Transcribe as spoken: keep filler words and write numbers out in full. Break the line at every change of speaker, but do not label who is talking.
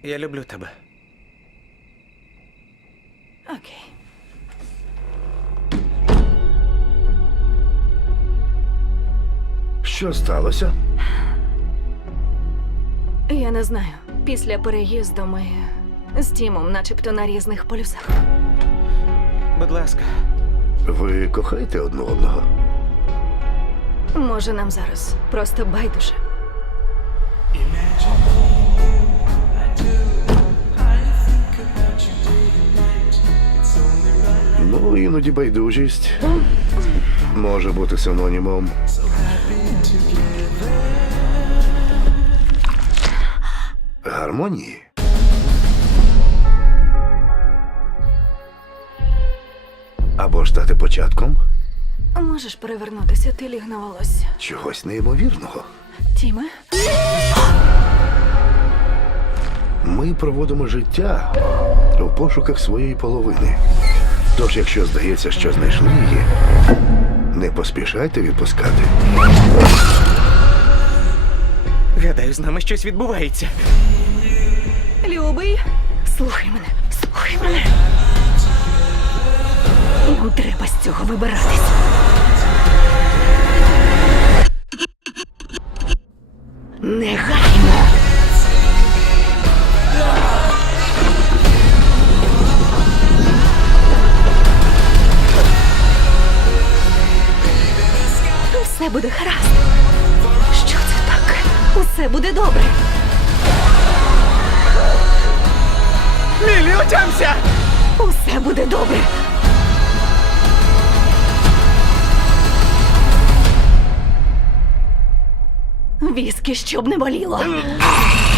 Я люблю тебе.
Окей.
Що сталося?
Я не знаю. Після переїзду ми з Тімом начебто на різних полюсах.
Будь ласка.
Ви кохаєте одне одного?
Може, нам зараз просто байдуже.
Ну, іноді байдужість може бути синонімом гармонії. Або ж стати початком
Можеш перевернутися, ти ліг на волосся.
чогось неймовірного.
Тіме?
Ми проводимо життя у пошуках своєї половини. Тож, якщо здається, що знайшли її, не поспішайте відпускати.
Гадаю, з нами щось відбувається.
Любий, слухай мене, слухай мене. Нам треба з цього вибиратись. Негайно. Все буде гаразд. Що це таке? Усе буде добре.
Лілі, отямся!
Усе буде добре. Віскі, щоб не боліло.